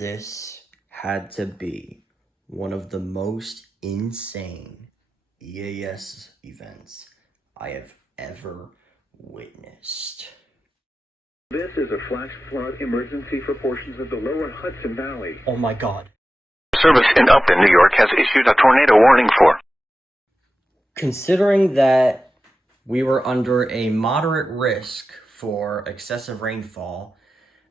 This had to be one of the most insane EAS events I have ever witnessed. This is a flash flood emergency for portions of the lower Hudson Valley. Oh my God. Service in Upton, New York has issued a tornado warning for. Considering that we were under a moderate risk for excessive rainfall,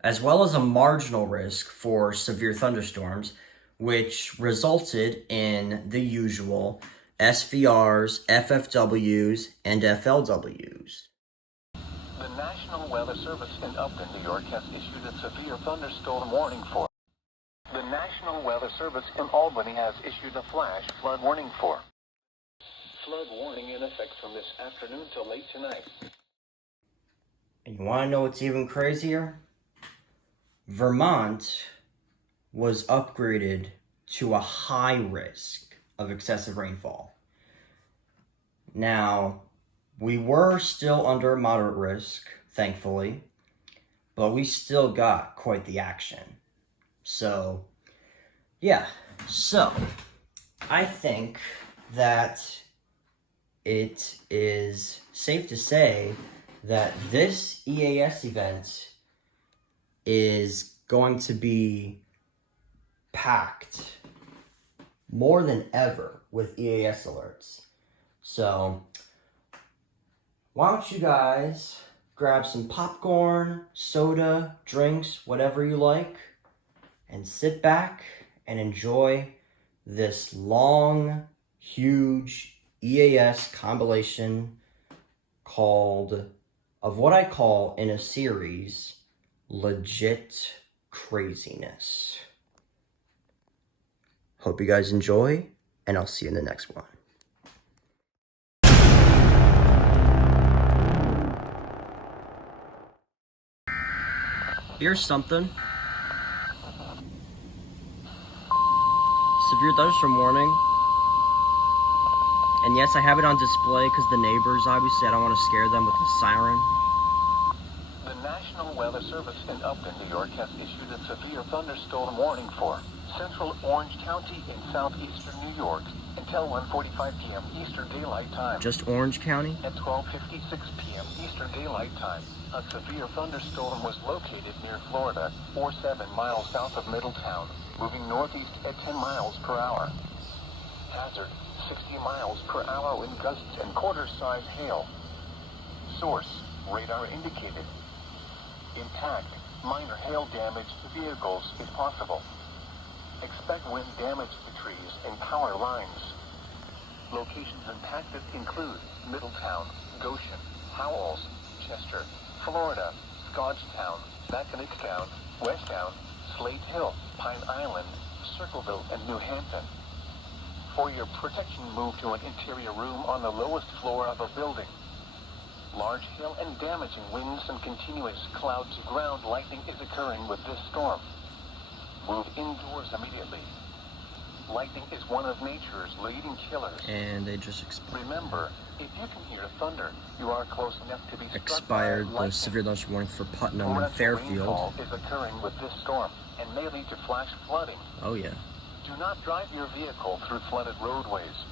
as well as a marginal risk for severe thunderstorms, which resulted in the usual SVRs, FFWs, and FLWs. The National Weather Service in Upton, New York has issued a severe thunderstorm warning for. The National Weather Service in Albany has issued a flash flood warning for. Flood warning in effect from this afternoon till late tonight. And you want to know what's even crazier? Vermont was upgraded to a high risk of excessive rainfall. Now, we were still under moderate risk, thankfully, but we still got quite the action. So, yeah. So, I think that it is safe to say that this EAS event is going to be packed more than ever with EAS alerts. So, why don't you guys grab some popcorn, soda, drinks, whatever you like, and sit back and enjoy this long, huge EAS compilation of what I call in a series, legit craziness. Hope you guys enjoy, and I'll see you in the next one. Here's something. Severe thunderstorm warning. And yes, I have it on display because the neighbors, obviously, I don't want to scare them with the siren. The National Weather Service in Upton, New York has issued a severe thunderstorm warning for Central Orange County in southeastern New York until 1:45 p.m. Eastern Daylight Time. Just Orange County? At 12:56 p.m. Eastern Daylight Time, a severe thunderstorm was located near Florida, 7 miles south of Middletown, moving northeast at 10 miles per hour. Hazard, 60 miles per hour wind gusts and quarter-size hail. Source, radar indicated. Impact, minor hail damage to vehicles is possible. Expect wind damage to trees and power lines. Locations impacted include Middletown, Goshen, Howells, Chester, Florida, Scotchtown, Mackinac, Westtown, Slate Hill, Pine Island, Circleville, and New Hampton. For your protection, move to an interior room on the lowest floor of a building. Large hail and damaging winds and continuous cloud-to-ground lightning is occurring with this storm. Move indoors immediately. Lightning is one of nature's leading killers. And they just Remember, if you can hear thunder, you are close enough to be expired the severe thunderstorm warning for Putnam and Fairfield. Rainfall is occurring with this storm and may lead to flash flooding. Oh yeah. Do not drive your vehicle through flooded roadways.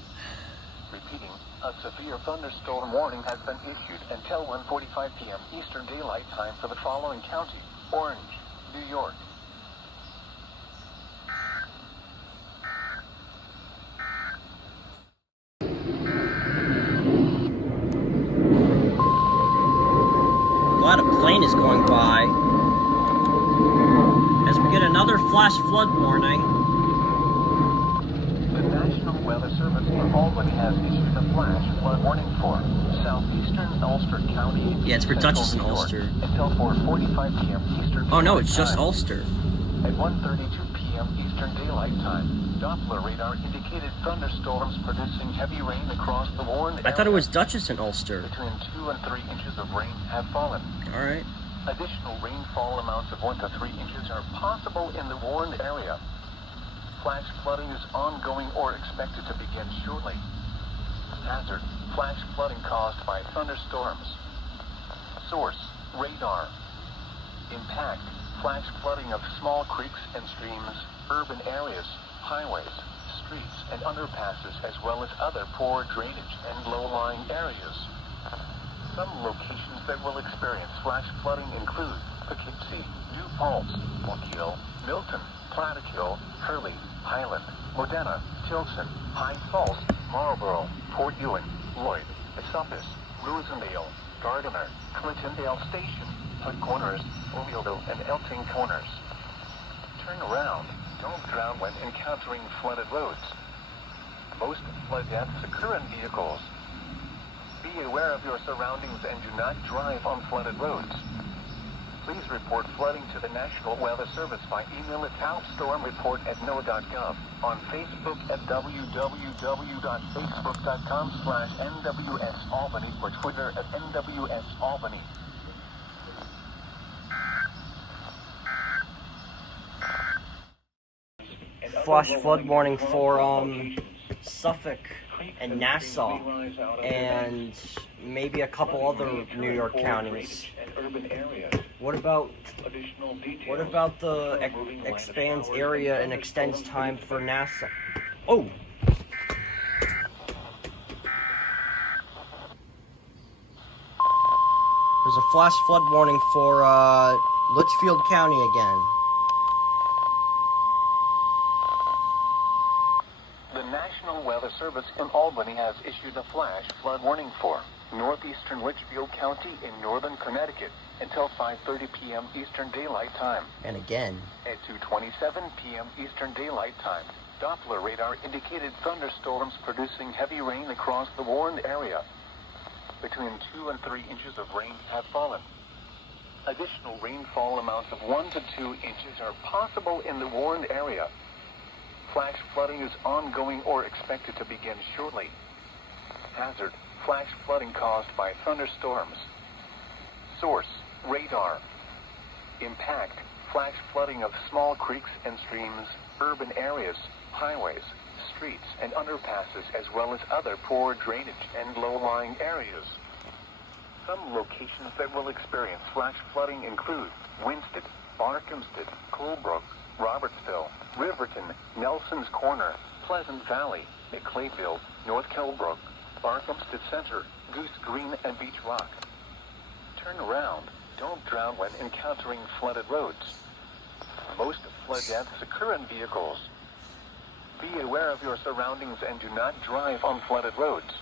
Repeating, a severe thunderstorm warning has been issued until 1:45 p.m. Eastern Daylight Time for the following county: Orange, New York. Glad a plane is going by as we get another flash flood warning. The National Weather Service in Albany has issued a flash flood warning for southeastern Ulster County. Yeah, it's for Dutchess and Ulster. Until 4:45 p.m. Eastern. Oh no, it's Daylight just Time. Ulster. At 1:32 p.m. Eastern Daylight Time, Doppler radar indicated thunderstorms producing heavy rain across the Warren area. I thought it was Dutchess and Ulster. Between 2 and 3 inches of rain have fallen. All right. Additional rainfall amounts of 1 to 3 inches are possible in the Warren area. Flash flooding is ongoing or expected to begin shortly. Hazard, flash flooding caused by thunderstorms. Source, radar. Impact, Flash flooding of small creeks and streams, urban areas, highways, streets, and underpasses, as well as other poor drainage and low-lying areas. Some locations that will experience flash flooding include Poughkeepsie, New Paltz, Lockhill, Milton, Plattekill, Hurley, Highland, Modena, Tilson, High Falls, Marlborough, Port Ewing, Lloyd, Esopus, Rosendale, Gardiner, Clintondale Station, Hood Corners, Oleoville, and Elting Corners. Turn around. Don't drown when encountering flooded roads. Most flood deaths occur in vehicles. Be aware of your surroundings and do not drive on flooded roads. Please report flooding to the National Weather Service by email at towstormreport@noaa.gov, on Facebook at www.facebook.com/NWSAlbany, or Twitter at NWSAlbany. Flash flood warning for Suffolk and Nassau and maybe a couple other New York counties. What about the expands area and extends time for Nassau? Oh! There's a flash flood warning for Litchfield County again. The National Weather Service in Albany has issued a flash flood warning for northeastern Litchfield County in northern Connecticut until 5:30 p.m. Eastern Daylight Time. And again. At 2:27 p.m. Eastern Daylight Time, Doppler radar indicated thunderstorms producing heavy rain across the warned area. Between 2 and 3 inches of rain have fallen. Additional rainfall amounts of 1 to 2 inches are possible in the warned area. Flash flooding is ongoing or expected to begin shortly. Hazard: flash flooding caused by thunderstorms. Source: radar. Impact: flash flooding of small creeks and streams, urban areas, highways, streets, and underpasses, as well as other poor drainage and low-lying areas. Some locations that will experience flash flooding include Winsted, Barkhamsted, Colebrook, Robertsville, Riverton, Nelson's Corner, Pleasant Valley, McClayville, North Kilbrook, Barkhamsted Center, Goose Green, and Beach Rock. Turn around. Don't drown when encountering flooded roads. Most flood deaths occur in vehicles. Be aware of your surroundings and do not drive on flooded roads.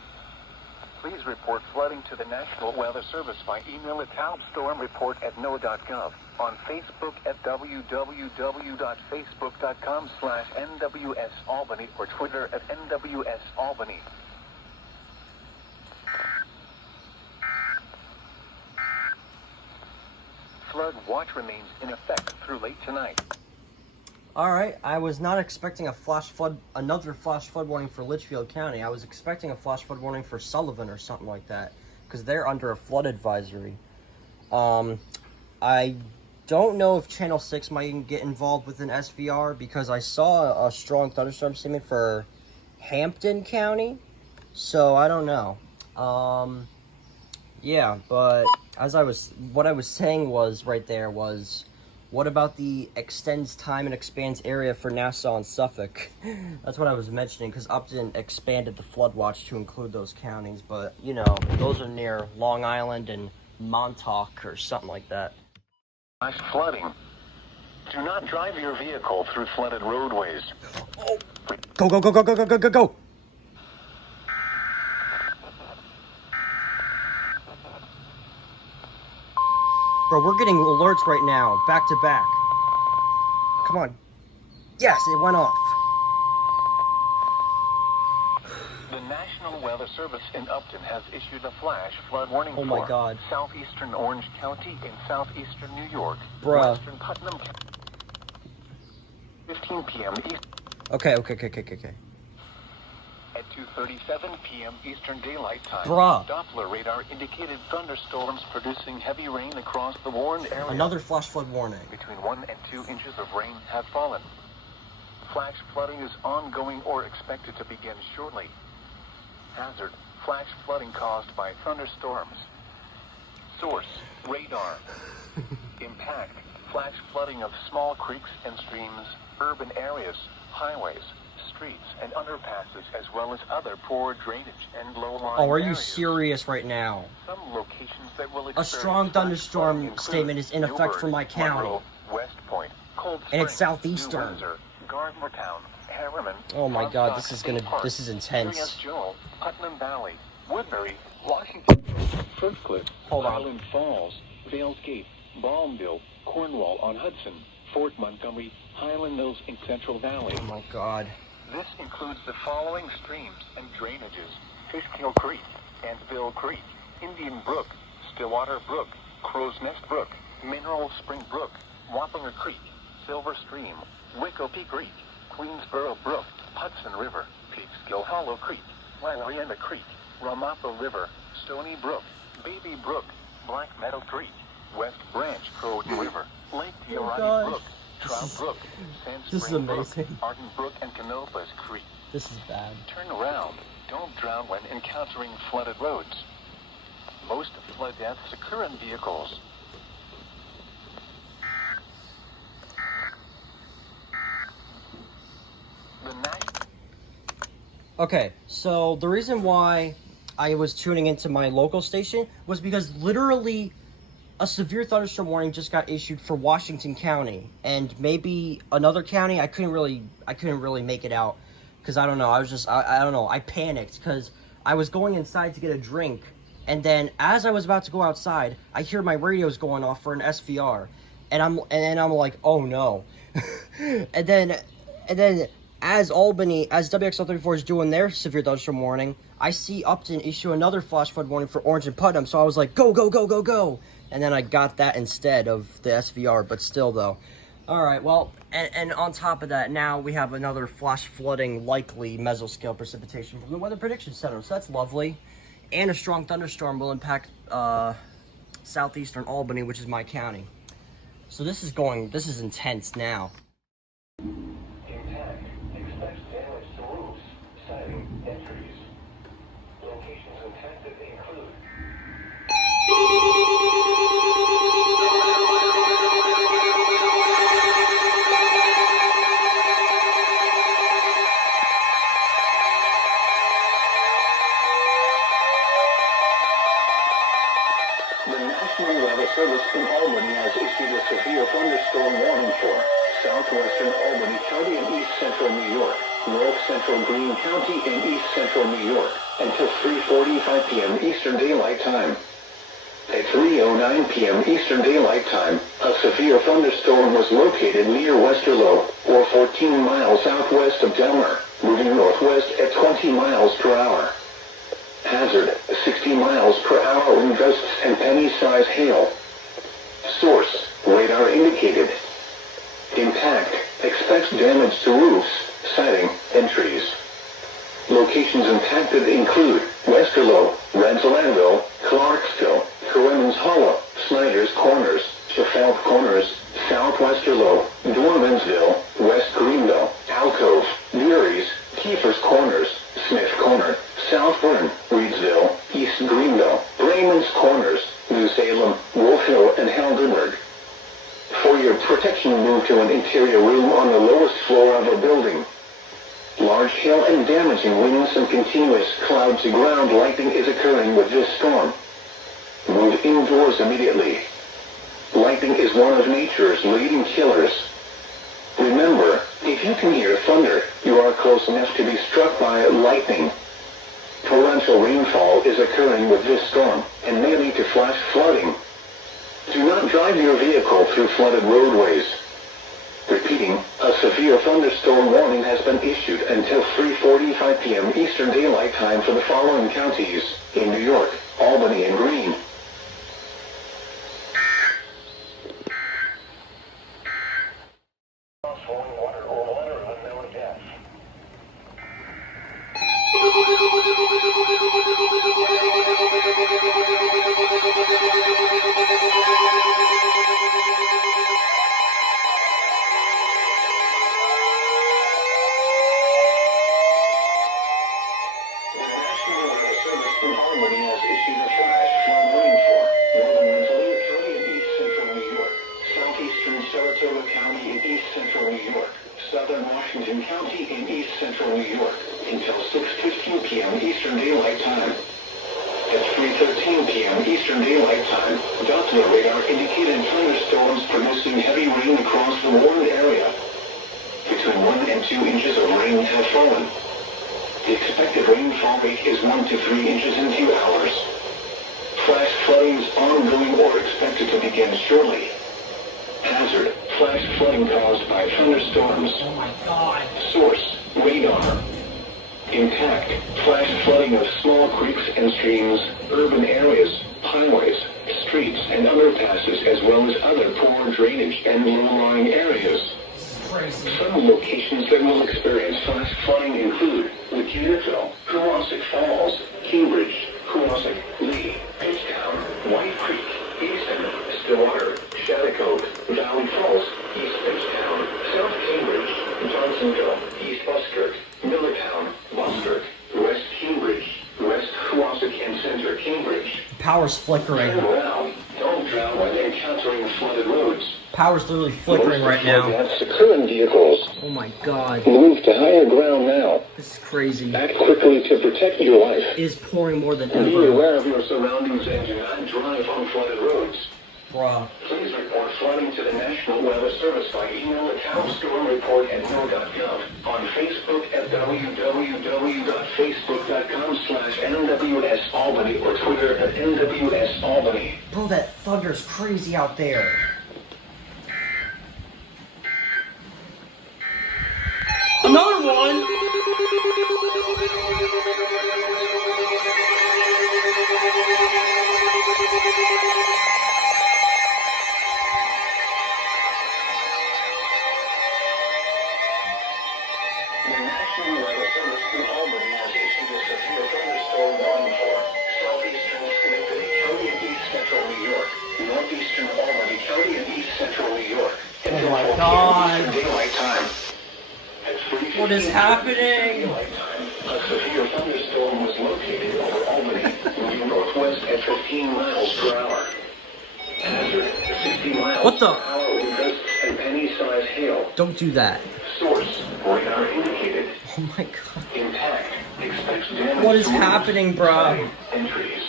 Please report flooding to the National Weather Service by email at towstormreport@noaa.gov, on Facebook at www.facebook.com/NWSAlbany, or Twitter at NWSAlbany. Flood watch remains in effect through late tonight. Alright, I was not expecting another flash flood warning for Litchfield County. I was expecting a flash flood warning for Sullivan or something like that, because they're under a flood advisory. I don't know if Channel 6 might get involved with an SVR, because I saw a strong thunderstorm statement for Hampton County, so I don't know. Yeah, but what I was saying was, right there was, what about the extends time and expands area for Nassau and Suffolk? That's what I was mentioning, because Upton expanded the flood watch to include those counties, but, you know, those are near Long Island and Montauk or something like that. Flash flooding. Do not drive your vehicle through flooded roadways. Oh. Go, go, go, go, go, go, go, go, go! Bro, we're getting alerts right now, back to back. Come on. Yes, it went off. The National Weather Service in Upton has issued a flash flood warning Oh my for God. southeastern Orange County in southeastern New York, Bruh. western Putnam County, 15 p.m. East. Okay. At 2:37 p.m. Eastern Daylight Time, Bruh. Doppler radar indicated thunderstorms producing heavy rain across the warned area. Another flash flood warning. Between 1 and 2 inches of rain have fallen. Flash flooding is ongoing or expected to begin shortly. Hazard: flash flooding caused by thunderstorms. Source: radar. Impact: flash flooding of small creeks and streams, urban areas, highways, streets, and underpasses, as well as other poor drainage and low-lying Oh, are you areas. serious right now? Some locations that will A strong thunderstorm statement is in effect for my county. Monroe, West Point, Cold And it's Spring, southeastern. New Windsor, Gardnertown, Harriman, Oh my God, Comstock this is State Park, this is intense. Sirius Joel, Putnam Valley, Woodbury, Washington, Firstcliff, Hold on. Island Falls, Vales Gate, Balmville, Cornwall on Hudson, Fort Montgomery, Highland Mills in Central Valley. Oh my God. This includes the following streams and drainages: Fishkill Creek, Antville Creek, Indian Brook, Stillwater Brook, Crow's Nest Brook, Mineral Spring Brook, Wappinger Creek, Silver Stream, Wicopee Creek, Queensboro Brook, Hudson River, Peekskill Hollow Creek, Larienda Creek, Ramapo River, Stony Brook, Baby Brook, Black Meadow Creek, West Branch Croton River, Lake Diorati gosh. Brook, Trout Brook, Sand This is Spring Brook, amazing. Arden Brook, and Canopus Creek. This is bad. Turn around. Don't drown when encountering flooded roads. Most flood deaths occur in vehicles. The National Okay, so the reason why I was tuning into my local station was because literally a severe thunderstorm warning just got issued for Washington County and maybe another county. I couldn't really make it out because I don't know. I don't know. I panicked because I was going inside to get a drink, and then as I was about to go outside, I hear my radio's going off for an SVR, and I'm like, oh no, and then as WXL34 is doing their severe thunderstorm warning, I see Upton issue another flash flood warning for Orange and Putnam. So I was like, go, go, go, go, go. And then I got that instead of the SVR, but still though. All right, well, and on top of that, now we have another flash flooding likely mesoscale precipitation from the Weather Prediction Center. So that's lovely. And a strong thunderstorm will impact southeastern Albany, which is my county. So this is intense now. Intact. Expects damage to roofs, siding, and trees. Locations impacted include the National Weather Service in Albany has issued a severe thunderstorm warning for southwestern Albany County and east central New York, north central Greene County and east central New York, until 3:45 p.m. Eastern Daylight Time. At 3:09 p.m. Eastern Daylight Time, a severe thunderstorm was located near Westerlo, or 14 miles southwest of Delmer, moving northwest at 20 miles per hour. Hazard, 60 miles per hour wind gusts and penny-size hail. Source, radar indicated. Impact, expects damage to roofs, siding, and trees. Locations impacted include Westerlo, Rensselaerville, Clarksville, Coeman's Hollow, Snyder's Corners, Sheffield Corners, South Westerlo, Dormansville, West Greenville, Alcove, Leary's, Kiefer's Corners, Smith Corner, South Burn, Reedsville, East Greenville, Raymond's Corners, New Salem, Wolf Hill, and Helderberg. For your protection, move to an interior room on the lowest floor of a building. Large hail and damaging winds and continuous cloud-to-ground lightning is occurring with this storm. Move indoors immediately. Lightning is one of nature's leading killers. Remember, if you can hear thunder, you are close enough to be struck by lightning. Torrential rainfall is occurring with this storm and may lead to flash flooding. Do not drive your vehicle through flooded roadways. Repeating, a severe thunderstorm warning has been issued until 3:45 p.m. Eastern Daylight Time for the following counties in New York, Albany, and Greene. Flowing water or water of unknown depth. The National Weather Service in Albany has issued a flash flood warning. southern Washington County in east central New York until 6:15 p.m. Eastern Daylight Time. At 3:13 p.m. Eastern Daylight Time, Doppler radar indicated thunderstorms producing heavy rain across the warned area. Between 1 and 2 inches of rain have fallen. The expected rainfall rate is 1 to 3 inches in 2 hours. Flash flooding is ongoing or expected to begin shortly. Hazard, flash flooding caused by thunderstorms. Oh my god. Source, radar. Impact, flash flooding of small creeks and streams, urban areas, highways, streets, and underpasses, as well as other poor drainage and low-lying areas. Crazy. Some locations that will experience flash flooding include Wikinetville, Kewasik Falls, Cambridge, Kewasik, Lee, Pitchtown, White Creek, Easton, Stillwater, Shattuck, Valley Falls, East Pitchtown, South Cambridge, Johnsonville, East Buskirk, Millertown, Buskirk, West Cambridge, West Kewasik, and Center Cambridge. Power's flickering. Turn around. Don't drown when encountering flooded roads. Power's literally flickering right now. Current vehicles. Oh my god. Move to higher ground now. This is crazy. Act quickly to protect your life. It is pouring more than Be ever. aware of your surroundings and do not drive on flooded roads. Bruh. Please report flooding to the National Weather Service by email account storm report at NOAA.gov, on Facebook at www.facebook.com/NWS Albany, or Twitter at NWS Albany. Bro, that thunder's crazy out there. Another one! The National Weather Service in Albany has issued a severe thunderstorm warning for southeastern Schenectady County and east central New York, northeastern Albany County and east central New York, until 4 p.m. Eastern Daylight Time. At 3:15 What is happening? Daylight Time, a severe thunderstorm was located over Albany, moving northwest at 15 miles per hour. Hazard, 60 miles What the? per hour with gusts and penny-sized hail. Don't do that. Source, radar indicated. Oh my god. Impact. Expects damage. What is to happening, bruh? Entries.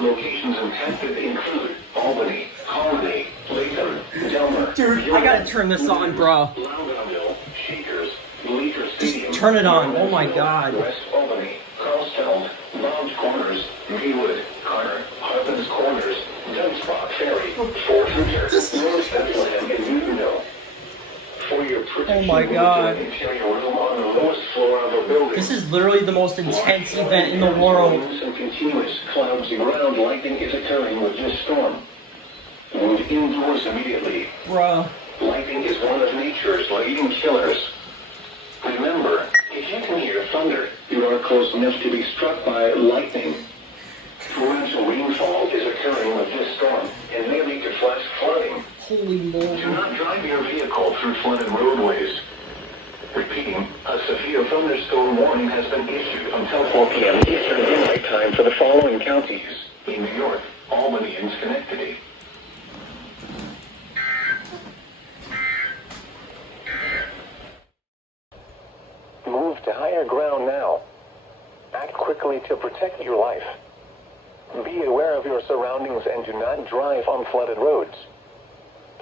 Locations impacted include Albany, Holiday, Latham, Delmer. Dude, I gotta turn this on, bro. Loudonville, Shakers, Bleecker Stadium. Turn it on. Oh my god. West Albany, Carlsfeld, Bob's Corners, Maywood, Carter, Harbin's Corners, Dunsbrook Ferry, Fort Hunter, North Bethlehem, and Newtonville. For your protection, Oh my god. interior room on the lowest floor of a building. This is literally the most intense event in the world. Some continuous clouds ground lightning is occurring with this storm. Move indoors immediately. Bruh. Lightning is one of nature's leading killers. Remember, if you can hear thunder, you are close enough to be struck by lightning. Torrential rainfall is occurring with this storm and may lead to flash flooding. Holy moly. Do not drive your vehicle through flooded roadways. Repeating, a severe thunderstorm warning has been issued until 4 p.m. Eastern Daylight Time for the following counties in New York, Albany, and Schenectady. Move to higher ground now. Act quickly to protect your life. Be aware of your surroundings and do not drive on flooded roads.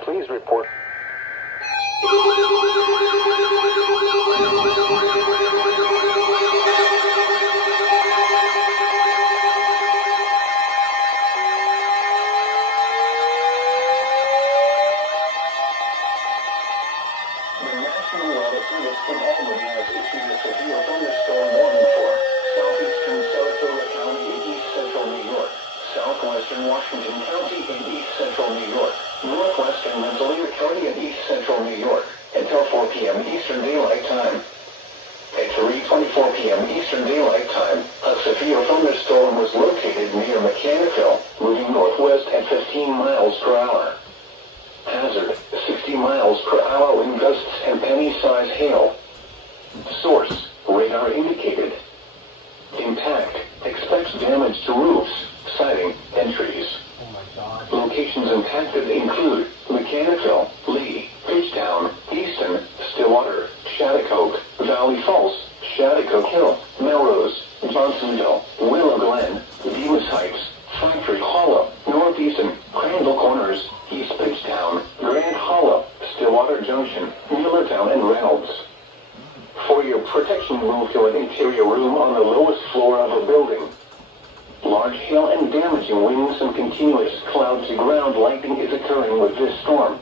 Please report. The National Weather Service in Albany has issued a severe thunderstorm warning for southeastern Sarasota County and east central New York, southwestern Washington County and east central New York, northwestern Rensselaer County and east central New York, until 4 p.m. Eastern Daylight Time. At 3:24 p.m. Eastern Daylight Time, a severe thunderstorm was located near Mechanicsville, moving northwest at 15 miles per hour. Hazard, 60 miles per hour wind gusts and penny-sized hail. Source, radar indicated. Impact, expects damage to roofs, siding, and trees. Oh my god. Locations impacted include Mechanicsville, Lee, Pitchtown, Easton, Stillwater, Shattuck, Valley Falls, Shattuck Hill, Melrose, Johnsonville, Willow Glen, Demas Heights, Factory Hollow, Northeastern, Crandall Corners, East Pitchtown, Grand Hollow, Stillwater Junction, Millertown, and Reynolds. For your protection, move to an interior room on the lowest floor of a building. Large hail and damaging winds and continuous cloud-to-ground lightning is occurring with this storm.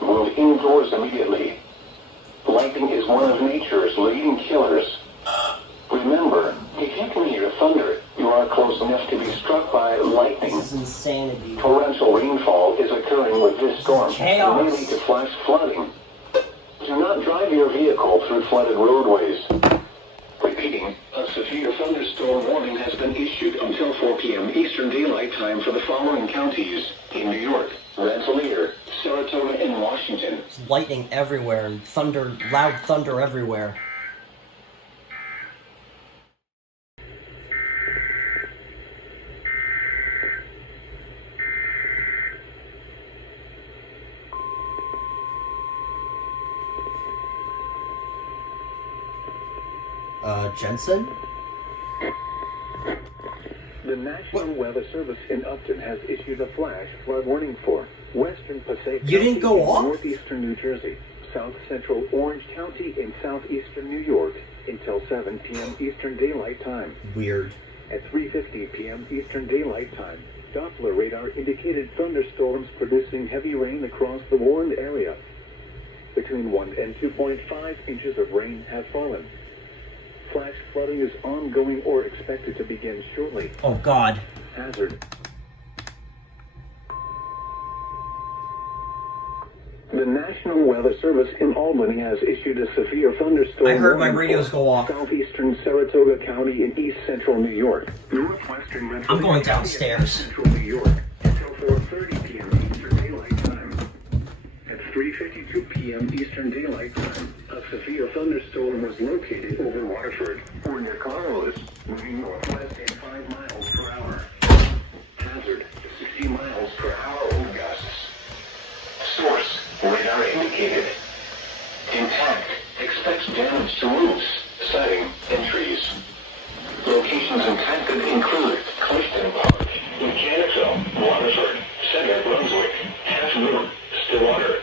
Move indoors immediately. Lightning is one of nature's leading killers. Remember, if you can hear thunder, you are close enough to be struck by lightning. This is insanity. Torrential rainfall is occurring with this storm. Chaos. It may lead to flash flooding. Do not drive your vehicle through flooded roadways. Repeating, a severe thunderstorm warning has been issued until 4 p.m. Eastern Daylight Time for the following counties in New York, Rensselaer, Saratoga, and Washington. There's lightning everywhere and thunder, loud thunder everywhere. Jensen? The National Weather Service in Upton has issued a flash flood warning for western Passaic You didn't go County in off? northeastern New Jersey, south central Orange County in southeastern New York until 7 p.m. Eastern Daylight Time. Weird. At 3:50 p.m. Eastern Daylight Time, Doppler radar indicated thunderstorms producing heavy rain across the warned area. Between 1 and 2.5 inches of rain have fallen. Flash flooding is ongoing or expected to begin shortly. Oh God. Hazard. The National Weather Service in Albany has issued a severe thunderstorm I heard my warning radios for go off. southeastern Saratoga County in east central New York. Northwestern Metro I'm going County in downstairs. central New York until 4:30 p.m. Eastern Daylight Time. At 3:52 p.m. Eastern Daylight Time, a severe thunderstorm was located over Waterford or near Carlos, moving northwest at 5 miles per hour. Hazard, 60 miles per hour wind gusts. Source, radar indicated. Intact, expects damage to roofs, siding, and trees. Locations impacted include Clifton Park, Mechanicsville, Waterford, Center Brunswick, Half Moon, Stillwater,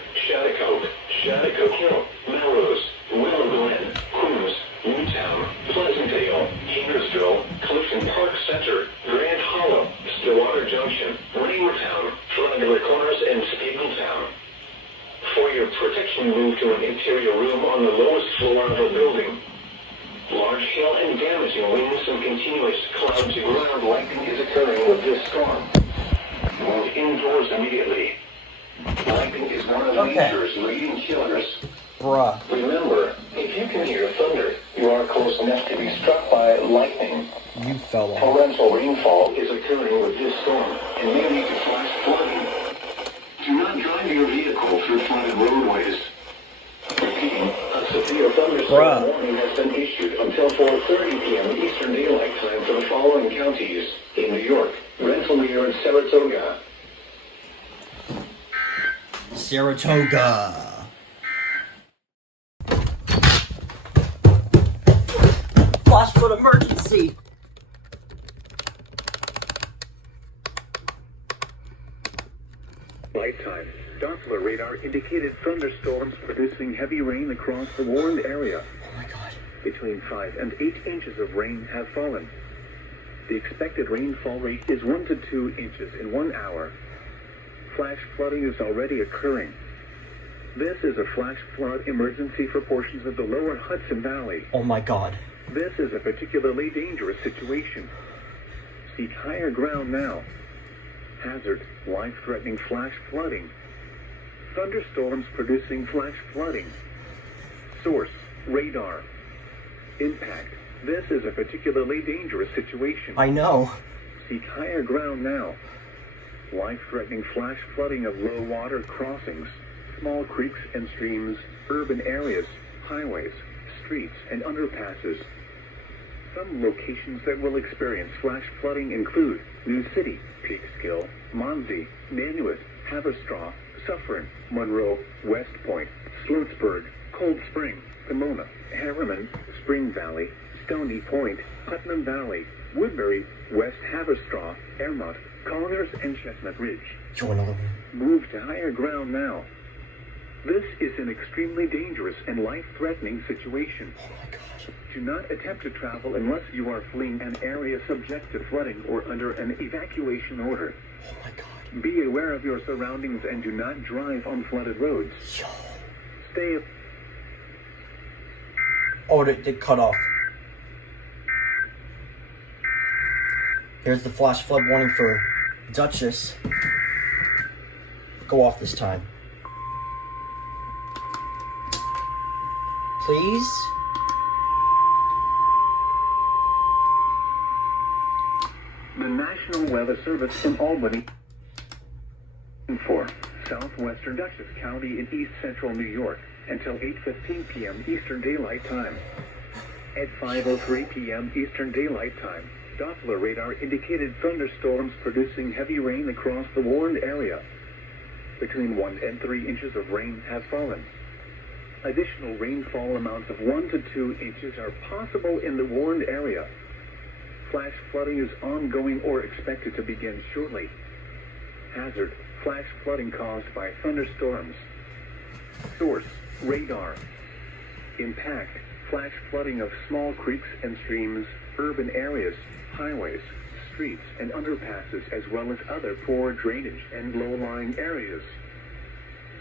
Shattuck Hill, Melrose, Willow Glen, Queens, Newtown, Pleasantdale, Hagersville, Clifton Park Center, Grand Hollow, Stillwater Junction, Raymortown, Flagler Corners, and Stapletown. For your protection, move to an interior room on the lowest floor of a building. Large hail and damaging winds and continuous cloud-to-ground lightning is occurring with this storm. Move indoors immediately. Lightning is one of nature's leading killers. Bruh. Remember, if you can hear thunder, you are close enough to be struck by lightning. You fell off. Torrential rainfall is occurring with this storm and may lead to flash flooding. Do not drive your vehicle through flooded roadways. Repeating, a severe thunderstorm warning has been issued until 4:30 p.m. Eastern Daylight Time for the following counties in New York, Rensselaer, and Saratoga. Saratoga. Flash flood emergency. Nighttime. Doppler radar indicated thunderstorms producing heavy rain across the warned area. Oh my God. Between 5 and 8 inches of rain have fallen. The expected rainfall rate is 1 to 2 inches in 1 hour. Flash flooding is already occurring. This is a flash flood emergency for portions of the lower Hudson Valley. Oh my God. This is a particularly dangerous situation. Seek higher ground now. Hazard, life-threatening flash flooding. Thunderstorms producing flash flooding. Source, radar. Impact, this is a particularly dangerous situation. I know. Seek higher ground now. Life-threatening flash flooding of low water crossings, small creeks and streams, urban areas, highways, streets, and underpasses. Some locations that will experience flash flooding include New City, Peekskill, Monsey, Nanuet, Haverstraw, Suffern, Monroe, West Point, Sloatsburg, Cold Spring, Pomona, Spring Valley, Stony Point, Putnam Valley, Woodbury, West Haverstraw, Airmont, Conyers, and Chestnut Ridge. Join another one. Move to higher ground now. This is an extremely dangerous and life-threatening situation. Oh my God. Do not attempt to travel unless you are fleeing an area subject to flooding or under an evacuation order. Oh my God. Be aware of your surroundings and do not drive on flooded roads. Yo. Stay. Oh, they cut off. Here's the flash flood warning for Duchess. Go off this time. Please? The National Weather Service in Albany for southwestern Dutchess County in east central New York until 8:15 p.m. Eastern Daylight Time. At 5:03 p.m. Eastern Daylight Time, Doppler radar indicated thunderstorms producing heavy rain across the warned area. Between 1 and 3 inches of rain have fallen. Additional rainfall amounts of 1 to 2 inches are possible in the warned area. Flash flooding is ongoing or expected to begin shortly. Hazard: flash flooding caused by thunderstorms. Source: radar. Impact: flash flooding of small creeks and streams, urban areas, highways, streets, and underpasses, as well as other poor drainage and low-lying areas.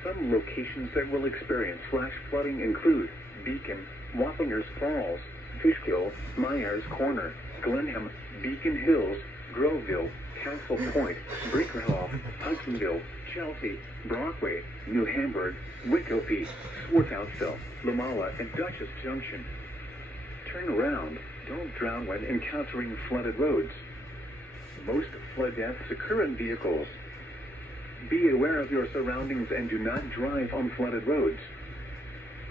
Some locations that will experience flash flooding include Beacon, Wappingers Falls, Fishkill, Myers Corner, Glenham, Beacon Hills, Groveville, Castle Point, Brinckerhoff, Hudsonville, Chelsea, Brockway, New Hamburg, Wicopee, Swarthouteville, Lamala, and Dutchess Junction. Turn around. Don't drown when encountering flooded roads. Most flood deaths occur in vehicles. Be aware of your surroundings and do not drive on flooded roads.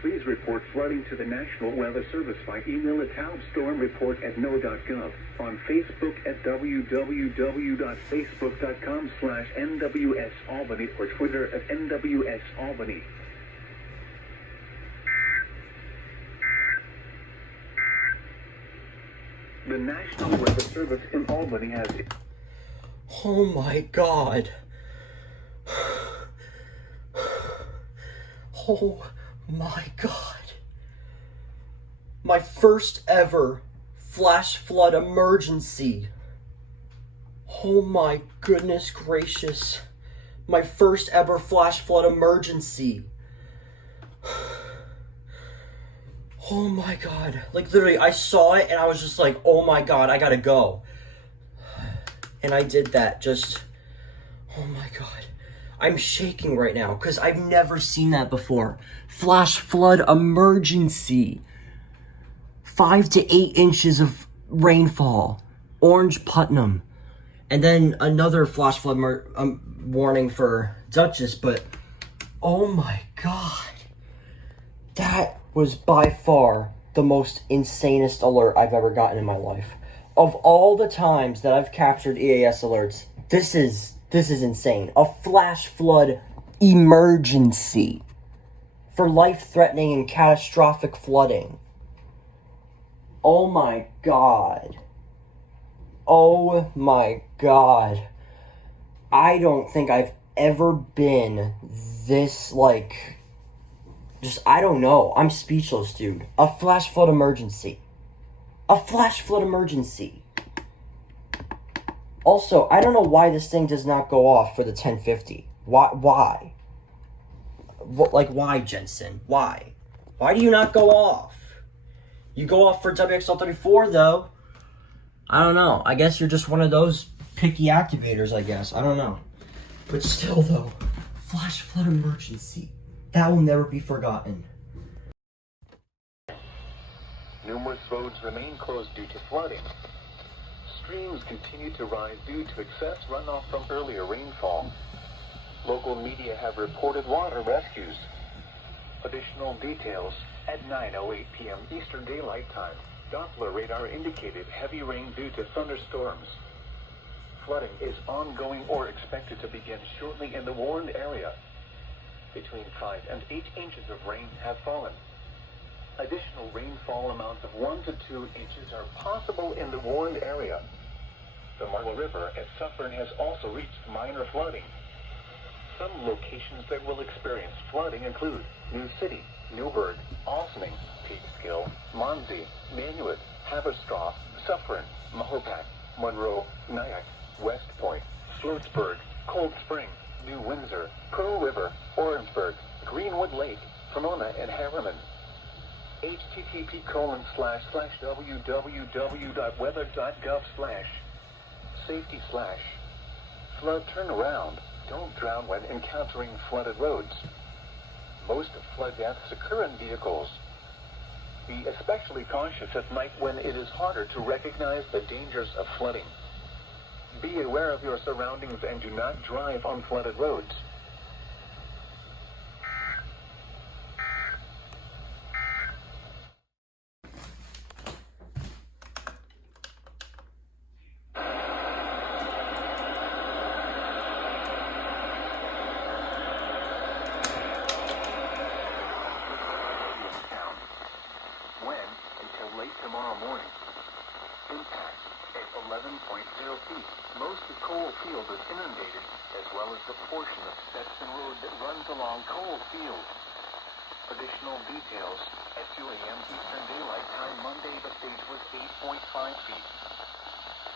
Please report flooding to the National Weather Service by email at taubstormreport@noaa.gov, on Facebook at www.facebook.com/NWSAlbany, or Twitter at NWSAlbany. The National Weather Service in Albany has... Oh my God. Oh my God. My first ever flash flood emergency. Oh my goodness gracious. My first ever flash flood emergency. Oh my God. Like literally I saw it and I was just like, oh my God, I gotta go. And I did that. Just, oh my God. I'm shaking right now because I've never seen that before. Flash flood emergency. 5 to 8 inches of rainfall. Orange Putnam. And then another flash flood warning for Dutchess. But, oh my God. That was by far the most insanest alert I've ever gotten in my life. Of all the times that I've captured EAS alerts, this is insane. A flash flood emergency for life-threatening and catastrophic flooding. Oh my God. Oh my God. I don't think I've ever been this, like, just, I don't know. I'm speechless, dude. A flash flood emergency. A flash flood emergency. Also, I don't know why this thing does not go off for the 1050. Why? Like, why, Jensen? Why? Why do you not go off? You go off for WXL34, though. I don't know. I guess you're just one of those picky activators, I guess. I don't know. But still, though, flash flood emergency. That will never be forgotten. Numerous roads remain closed due to flooding. Streams continue to rise due to excess runoff from earlier rainfall. Local media have reported water rescues. Additional details: at 9:08 p.m. Eastern Daylight Time, Doppler radar indicated heavy rain due to thunderstorms. Flooding is ongoing or expected to begin shortly in the warned area. Between 5 and 8 inches of rain have fallen. Additional rainfall amounts of 1 to 2 inches are possible in the warned area. The Marble River at Suffern has also reached minor flooding. Some locations that will experience flooding include New City, Newburgh, Ossining, Peekskill, Monsey, Nanuet, Haverstraw, Suffern, Mahopac, Monroe, Nyack, West Point, Sloatsburg, Cold Spring, New Windsor, Pearl River, Orangeburg, Greenwood Lake, Pomona, and Harriman. http://www.weather.gov/safety/flood turnaround. Don't drown when encountering flooded roads. Most flood deaths occur in vehicles. Be especially cautious at night when it is harder to recognize the dangers of flooding. Be aware of your surroundings and do not drive on flooded roads. When until late tomorrow morning. Impact at 11.0 feet. Most of Coal Field is inundated, as well as the portion of Stetson Road that runs along Coal Field. Additional details at 2 a.m. Eastern Daylight Time Monday, the stage was 8.5 feet.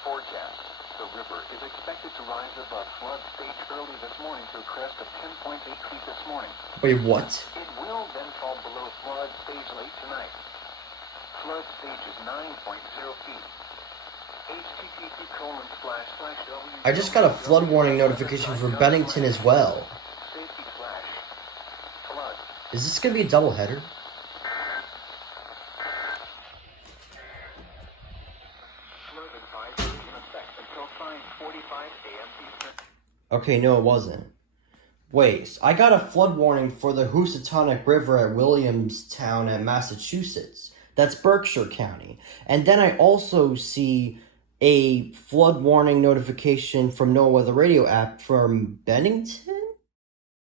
Forecast. The river is expected to rise above flood stage early this morning to a crest of 10.8 feet this morning. Wait, what? It will then fall below flood stage late tonight. Flood stage is 9.0 feet. http://w. I just got a flood warning notification for Bennington as well. Safety/flood. Is this gonna be a doubleheader? Flood advisory in effect until 5:45 a.m. Eastern. Okay, no, it wasn't. Wait, I got a flood warning for the Housatonic River at Williamstown at Massachusetts. That's Berkshire County. And then I also see a flood warning notification from NOAA Weather Radio app from Bennington?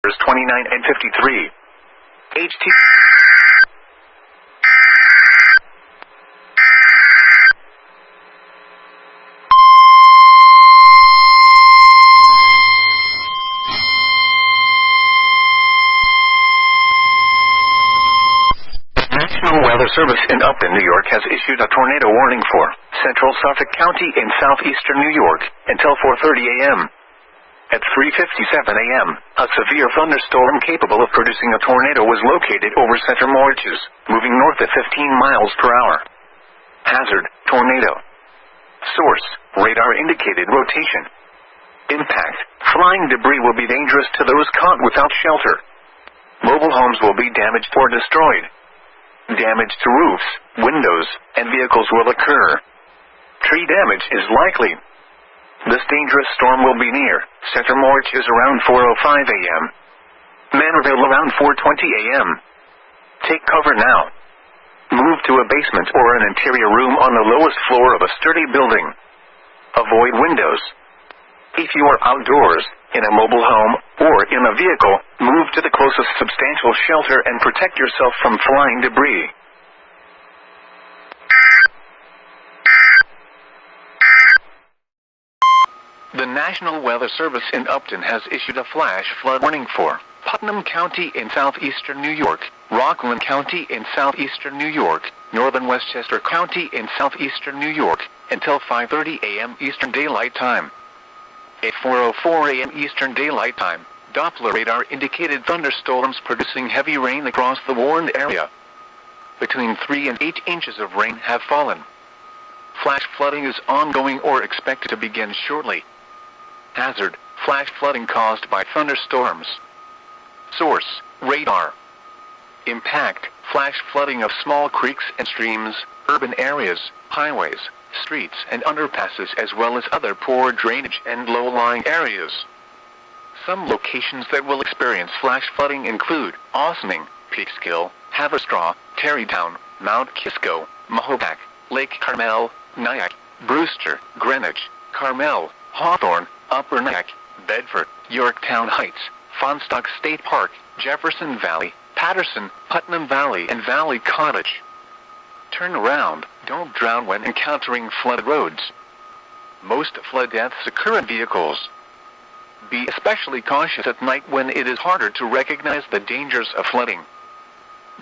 29 and 53. HT. National Weather Service in Upton, New York has issued a tornado warning for central Suffolk County in southeastern New York until 4:30 a.m. At 3:57 a.m., a severe thunderstorm capable of producing a tornado was located over Center Mortgages, moving north at 15 miles per hour. Hazard, tornado. Source, radar indicated rotation. Impact, flying debris will be dangerous to those caught without shelter. Mobile homes will be damaged or destroyed. Damage to roofs, windows, and vehicles will occur. Tree damage is likely. This dangerous storm will be near Center Mortgages around 4:05 a.m. Manorville around 4:20 a.m. Take cover now. Move to a basement or an interior room on the lowest floor of a sturdy building. Avoid windows. If you are outdoors, in a mobile home, or in a vehicle, move to the closest substantial shelter and protect yourself from flying debris. The National Weather Service in Upton has issued a flash flood warning for Putnam County in southeastern New York, Rockland County in southeastern New York, northern Westchester County in southeastern New York, until 5:30 a.m. Eastern Daylight Time. At 4:04 a.m. Eastern Daylight Time, Doppler radar indicated thunderstorms producing heavy rain across the warned area. Between 3 and 8 inches of rain have fallen. Flash flooding is ongoing or expected to begin shortly. Hazard, flash flooding caused by thunderstorms. Source, radar. Impact, flash flooding of small creeks and streams, urban areas, highways, streets and underpasses as well as other poor drainage and low-lying areas. Some locations that will experience flash flooding include Ossining, Peekskill, Haverstraw, Tarrytown, Mount Kisco, Mahopac, Lake Carmel, Nyack, Brewster, Greenwich, Carmel, Hawthorne, Upper Nyack, Bedford, Yorktown Heights, Fonstock State Park, Jefferson Valley, Patterson, Putnam Valley and Valley Cottage. turn around. Don't drown when encountering flooded roads. Most flood deaths occur in vehicles. Be especially cautious at night when it is harder to recognize the dangers of flooding.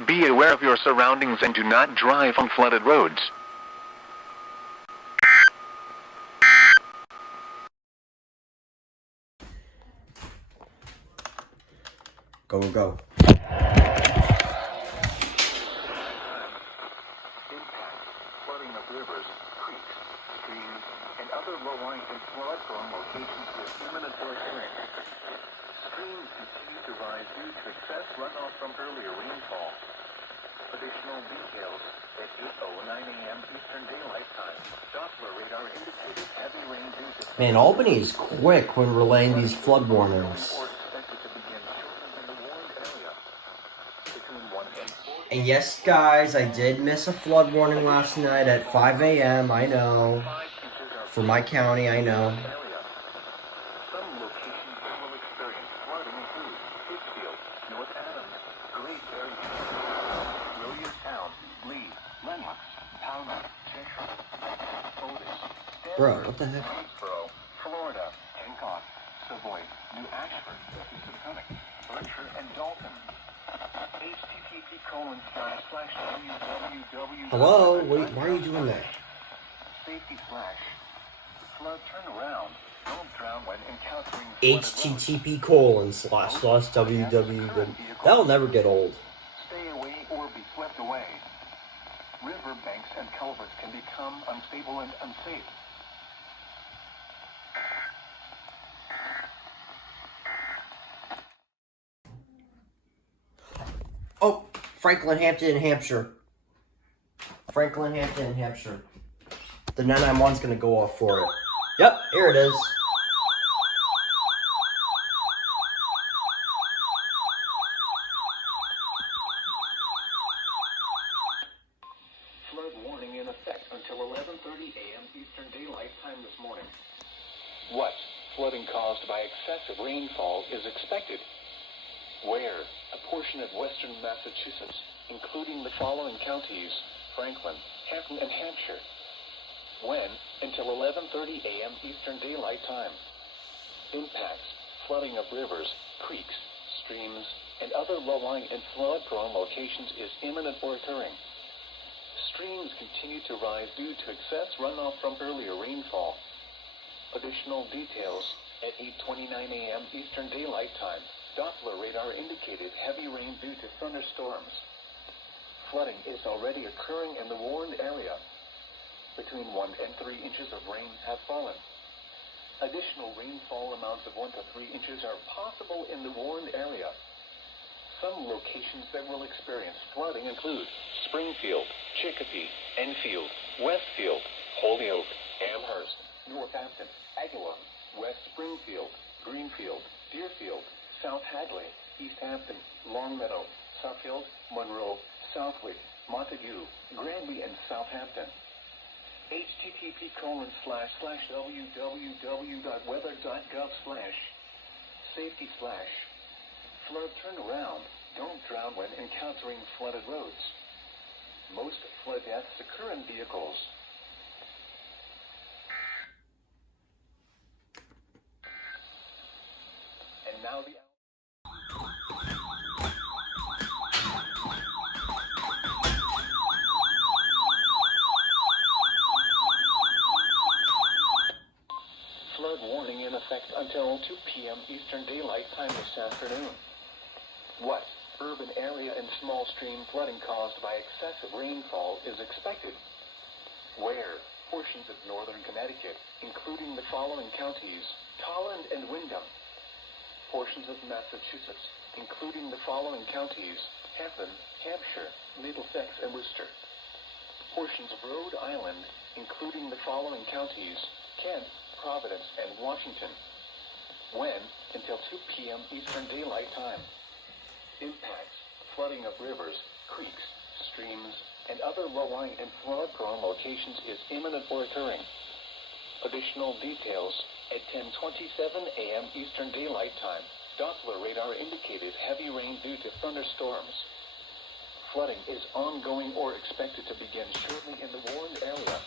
Be aware of your surroundings and do not drive on flooded roads. Go, go. Flooding of rivers, creeks, streams, and other low-lying and flood-prone locations with imminent occurring. Streams continue to rise due to excess runoff from earlier rainfall. Additional details at 8:09 a.m. Eastern Daylight Time. Doppler radar indicated heavy rain due to... Man, Albany is quick when relaying these flood warnings. And yes, guys, I did miss a flood warning last night at 5 a.m. I know. For my county, I know. Some locations that will experience flooding include Pittsfield, North Adams, Great Barrington, Williamstown, Lee, Lennox, Powder, Cheshire, Otis, Bro, what the heck? Greensboro, Florida, Hancock, Savoy, New Ashford, Housatonic, Berkshire, and Dalton. http://www. Hello? Wait, why are you doing that? Safety slash flood turnaround. Don't drown when encountering http://www. That'll never get old. Stay away or be swept away. River banks and culverts can become unstable and unsafe. Oh, Franklin, Hampton, Hampshire. Franklin, Hampton, Hampshire. The 991's gonna go off for it. Yep, here it is. Flood warning in effect until 11:30 a.m. Eastern Daylight Time this morning. What flooding caused by excessive rainfall is expected? Where? A portion of western Massachusetts, including the following counties: Franklin, Hampton, and Hampshire. When? Until 11:30 a.m. Eastern Daylight Time. Impacts: flooding of rivers, creeks, streams, and other low-lying and flood-prone locations is imminent or occurring. Streams continue to rise due to excess runoff from earlier rainfall. Additional details at 8:29 a.m. Eastern Daylight Time. Doppler radar indicated heavy rain due to thunderstorms. Flooding is already occurring in the warned area. Between 1 and 3 inches of rain have fallen. Additional rainfall amounts of 1 to 3 inches are possible in the warned area. Some locations that will experience flooding include Springfield, Chicopee, Enfield, Westfield, Holyoke, Amherst, Northampton, Agawam, West Springfield, Greenfield, Deerfield, South Hadley, East Hampton, Longmeadow, Suffield, Monroe, Southwick, Montague, Granby, and Southampton. http://www.weather.gov/safety/flood turnaround. Don't drown when encountering flooded roads. Most flood deaths occur in vehicles. And now the flood warning in effect until 2 p.m. Eastern Daylight Time this afternoon. What? Urban area and small stream flooding caused by excessive rainfall is expected. Where? Portions of northern Connecticut, including the following counties: Tolland and Windham. Portions of Massachusetts, including the following counties: Hampton, Hampshire, Middlesex, and Worcester. Portions of Rhode Island, including the following counties: Kent, Providence, and Washington. When? Until 2 p.m. Eastern Daylight Time. Impacts: flooding of rivers, creeks, streams, and other low-lying and flood-prone locations is imminent or occurring. Additional details at 10:27 a.m. Eastern Daylight Time. Doppler radar indicated heavy rain due to thunderstorms. Flooding is ongoing or expected to begin shortly in the warned area.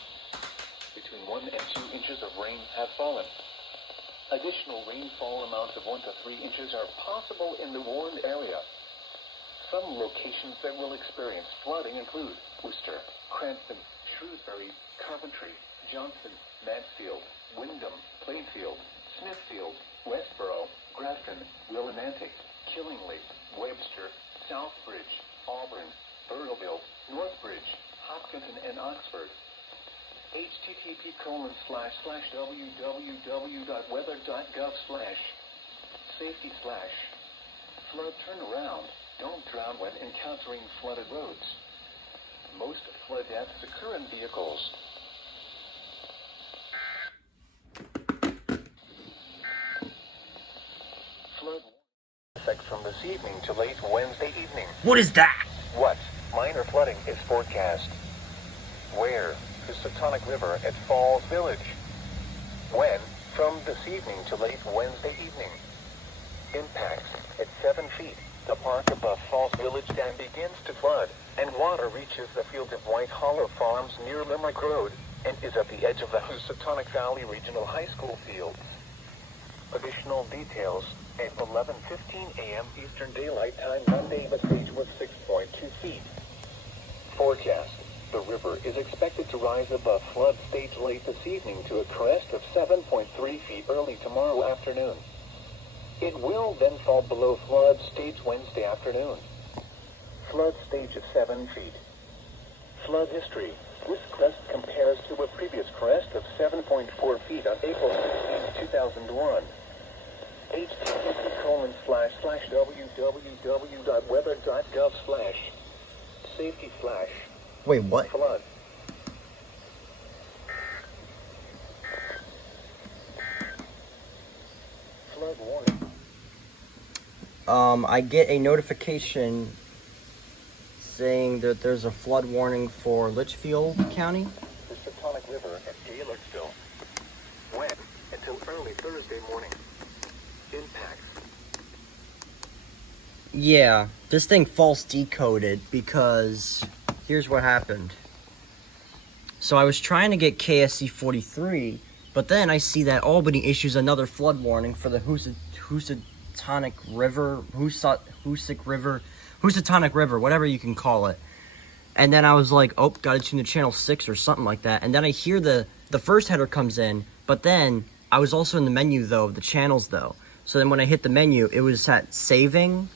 Between 1 and 2 inches of rain have fallen. Additional rainfall amounts of 1 to 3 inches are possible in the warned area. Some locations that will experience flooding include Worcester, Cranston, Shrewsbury, Coventry, Johnston, Mansfield, Wyndham, Plainfield, Smithfield, Westboro, Grafton, Willimantic, Killingly, Webster, Southbridge, Auburn, Burrillville, Northbridge, Hopkinton, and Oxford. http://www.weather.gov/safety/flood turnaround. Don't drown when encountering flooded roads. Most flood deaths occur in vehicles. Flood effect from this evening to late Wednesday evening. What is that? What minor flooding is forecast? Where? Housatonic River at Falls Village. When? From this evening to late Wednesday evening. Impacts at 7 feet. The park above Falls Village Dam begins to flood, and water reaches the field of White Hollow Farms near Limerick Road and is at the edge of the Housatonic Valley Regional High School field. Additional details at 11:15 a.m. Eastern Daylight Time Monday. The stage was 6.2 feet. Forecast. The river is expected to rise above flood stage late this evening to a crest of 7.3 feet early tomorrow afternoon. It will then fall below flood stage Wednesday afternoon. Flood stage of 7 feet. Flood history. This crest compares to a previous crest of 7.4 feet on April 16, 2001. http://www.weather.gov/safety/flood. Wait, what? Flood warning. I get a notification saying that there's a flood warning for Litchfield County. The Housatonic River at Gaylordsville. When? Until early Thursday morning. Impacts. Yeah, this thing false decoded because here's what happened. So I was trying to get KSC 43, but then I see that Albany issues another flood warning for the Housatonic River, Housatonic River, whatever you can call it. And then I was like, oh, gotta tune to channel 6 or something like that. And then I hear the first header comes in, but then I was also in the menu though, the channels though. So then when I hit the menu, it was at saving.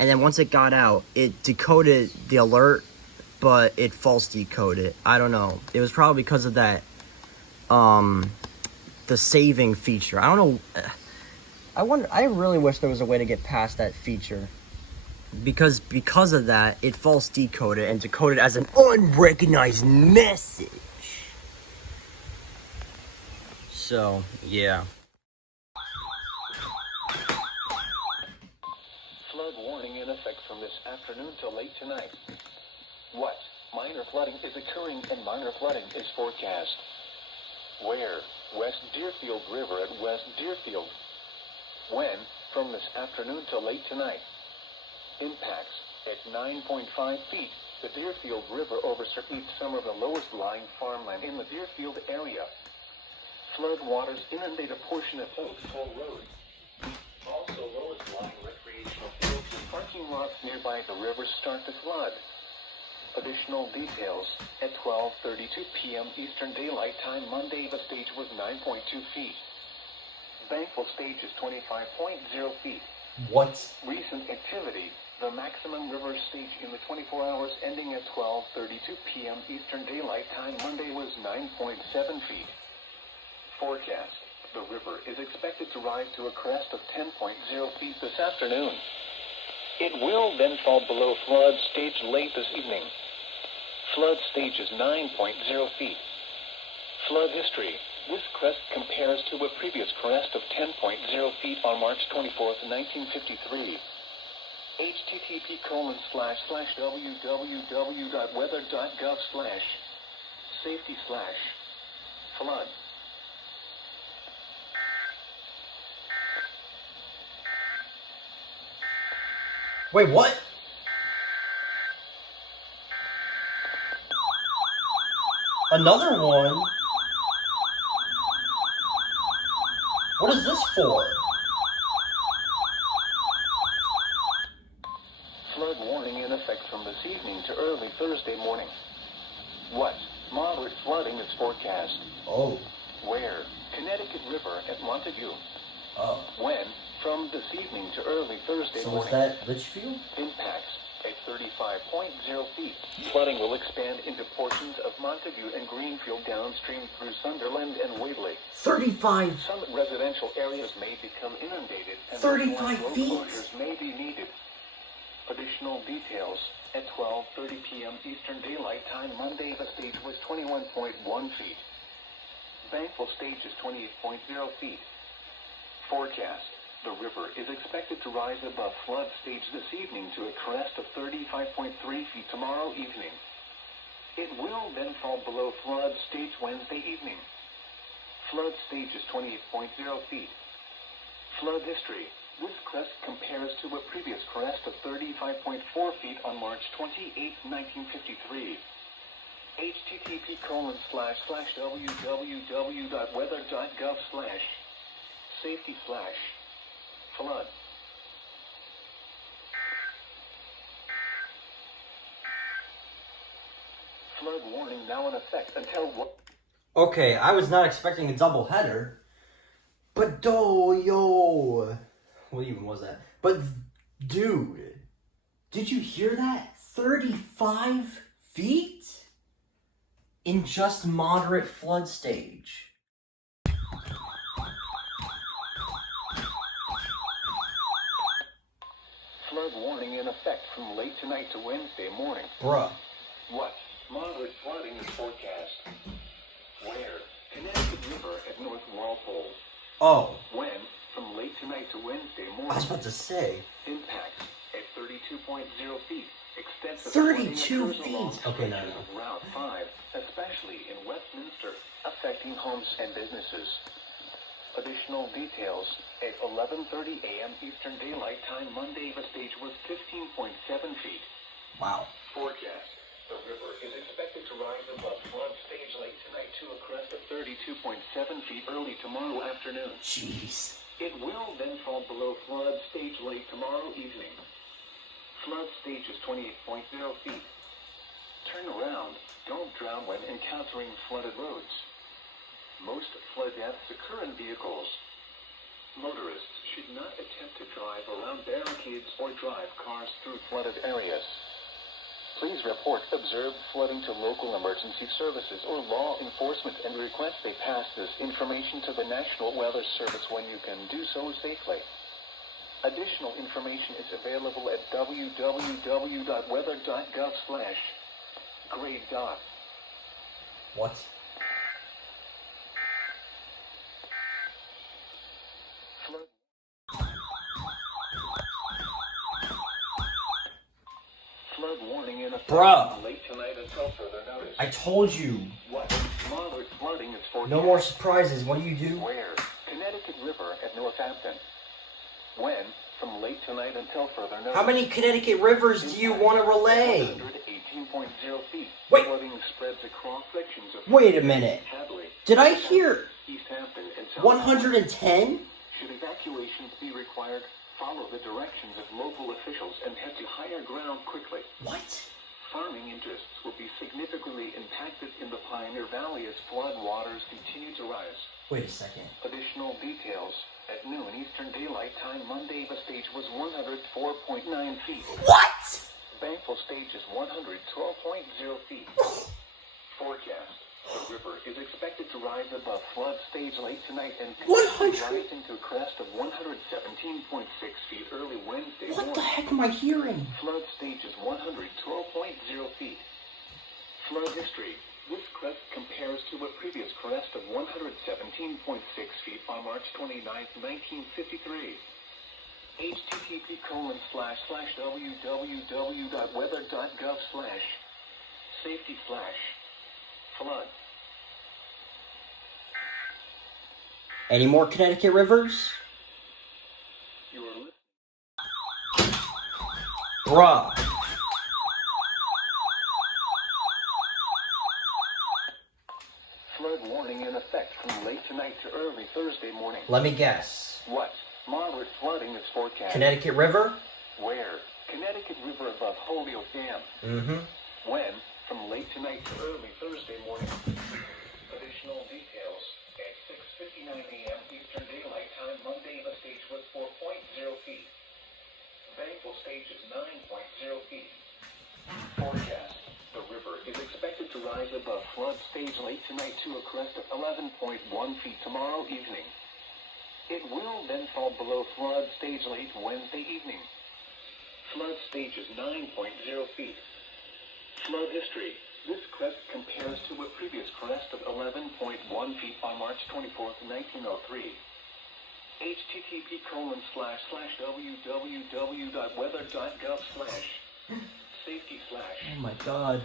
And then once it got out, it decoded the alert, but it false decoded. I don't know. It was probably because of that, the saving feature. I don't know. I really wish there was a way to get past that feature. Because of that, it false decoded and decoded as an unrecognized message. So, yeah. Flood warning in effect from this afternoon till late tonight. What? Minor flooding is occurring and minor flooding is forecast. Where? West Deerfield River at West Deerfield. When? From this afternoon till late tonight. Impacts at 9.5 feet. The Deerfield River oversweeps some of the lowest lying farmland in the Deerfield area. Flood waters inundate a portion of Oak Hall Road. Also, lowest lying recreational fields and parking lots nearby the river start to flood. Additional details at 12:32 p.m. Eastern Daylight Time Monday. The stage was 9.2 feet. Thankful stage is 25.0 feet. What? Recent activity. The maximum river stage in the 24 hours ending at 12:32 p.m. Eastern Daylight Time Monday was 9.7 feet. Forecast. The river is expected to rise to a crest of 10.0 feet this afternoon. It will then fall below flood stage late this evening. Flood stage is 9.0 feet. Flood history. This crest compares to a previous crest of 10.0 feet on March 24th, 1953. http://www.weather.gov/safety/flood. Wait, what? Another one? What is this for? Flood warning in effect from this evening to early Thursday morning. What? Moderate flooding is forecast. Oh. Where? Connecticut River at Montague. Oh. When? From this evening to early Thursday So morning. is that Litchfield? Impacts at 35.0 feet. Flooding will expand into portions of Montague and Greenfield downstream through Sunderland and Waverly. 35. Some residential areas may become inundated and 35 road feet? closures may be needed. Additional details at 12:30 p.m. Eastern Daylight Time Monday. The stage was 21.1 feet. Bankwell stage is 28.0 feet. Forecast. The river is expected to rise above flood stage this evening to a crest of 35.3 feet tomorrow evening. It will then fall below flood stage Wednesday evening. Flood stage is 28.0 feet. Flood history. This crest compares to a previous crest of 35.4 feet on March 28, 1953. http://www.weather.gov/safety/flood. Flood warning now in effect until what? Okay, I was not expecting a double header. But yo. What even was that? But dude, did you hear that? 35 feet? In just moderate flood stage. Flood warning in effect from late tonight to Wednesday morning. Bruh. What? Moderate flooding is forecast. Where? Connecticut River at North Walpole. Oh. When? From late tonight to Wednesday morning. I was about to say. Impact at 32.0 feet. Extensive 32 flooding occurs along feet? Okay, no. stretches of Route 5, especially in Westminster, affecting homes and businesses. Additional details at 11:30 a.m. Eastern Daylight Time Monday. The stage was 15.7 feet. Wow. Forecast. The river is expected to rise above flood stage late tonight to a crest of 32.7 feet early tomorrow afternoon. Jeez. It will then fall below flood stage late tomorrow evening. Flood stage is 28.0 feet. Turn around. Don't drown when encountering flooded roads. Most flood deaths occur in vehicles. Motorists should not attempt to drive around barricades or drive cars through flooded areas. Please report observed flooding to local emergency services or law enforcement and request they pass this information to the National Weather Service when you can do so safely. Additional information is available at www.weather.gov/grade. What? Flood warning in effect Bruh. late tonight until further notice. I told you. What? Moderate flooding is forecast. No more surprises. What do you do? Where? Connecticut River at Northampton. When? From late tonight until further notice. How many Connecticut rivers do you want to relay? 118.0 feet. Wait. Flooding spreads across sections of Wait a minute. Hadley, Did I hear East Hampton, and South 110? Should evacuations be required, follow the directions of local officials and head to higher ground quickly. What? Farming interests will be significantly impacted in the Pioneer Valley as flood waters continue to rise. Wait a second. Additional details at noon Eastern Daylight Time Monday. The stage was 104.9 feet. What? Bankwell stage is 112.0 feet. Forecast. The river is expected to rise above flood stage late tonight and rising to a crest of 117.6 feet early Wednesday morning. What the heck am I hearing? Flood stage is 112.0 feet. Flood history. This crest compares to a previous crest of 117.6 feet on March 29, 1953. http://www.weather.gov/safety/flood. Any more Connecticut rivers? You are listening. Bruh. effect from late tonight to early Thursday morning. Let me guess. What? Moderate flooding is forecast. Connecticut River? Where? Connecticut River above Holyoke Dam. Mm-hmm. When? From late tonight to early Thursday morning. Additional details. At 6:59 a.m. Eastern Daylight Time, Monday, the stage was 4.0 feet. Thankful stage is 9.0 feet. Forecast. The river is expected to rise above flood stage late tonight to a crest of 11.1 feet tomorrow evening. It will then fall below flood stage late Wednesday evening. Flood stage is 9.0 feet. Flood history. This crest compares to a previous crest of 11.1 feet on March 24th, 1903. http://www.weather.gov/safety/flood. Oh my God.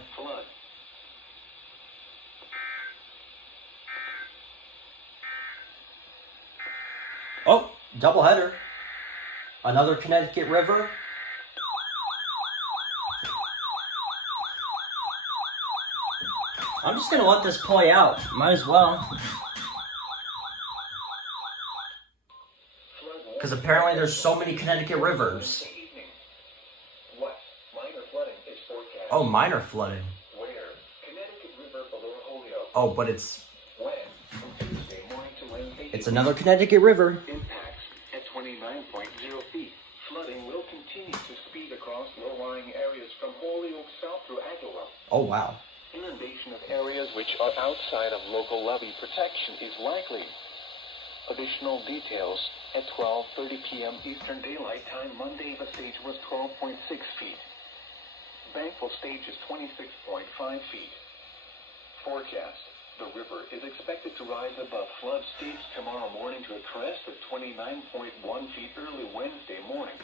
Oh, doubleheader. Another Connecticut River. I'm just gonna let this play out. Might as well. Because apparently there's so many Connecticut rivers. What? Minor flooding is forecast. Oh, minor flooding. Where? Connecticut River below Holyoke. Oh, but it's When? From Tuesday morning to Wednesday. it's another Connecticut River. Impacts at 29.0 feet. Flooding will continue to speed across low-lying areas from Holyoke south through Agawam. Oh, wow. Inundation of areas which are outside of local levee protection is likely. Additional details at 12:30 p.m. Eastern Daylight Time, Monday, the stage was 12.6 feet. Bankful stage is 26.5 feet. Forecast. The river is expected to rise above flood stage tomorrow morning to a crest of 29.1 feet early Wednesday morning.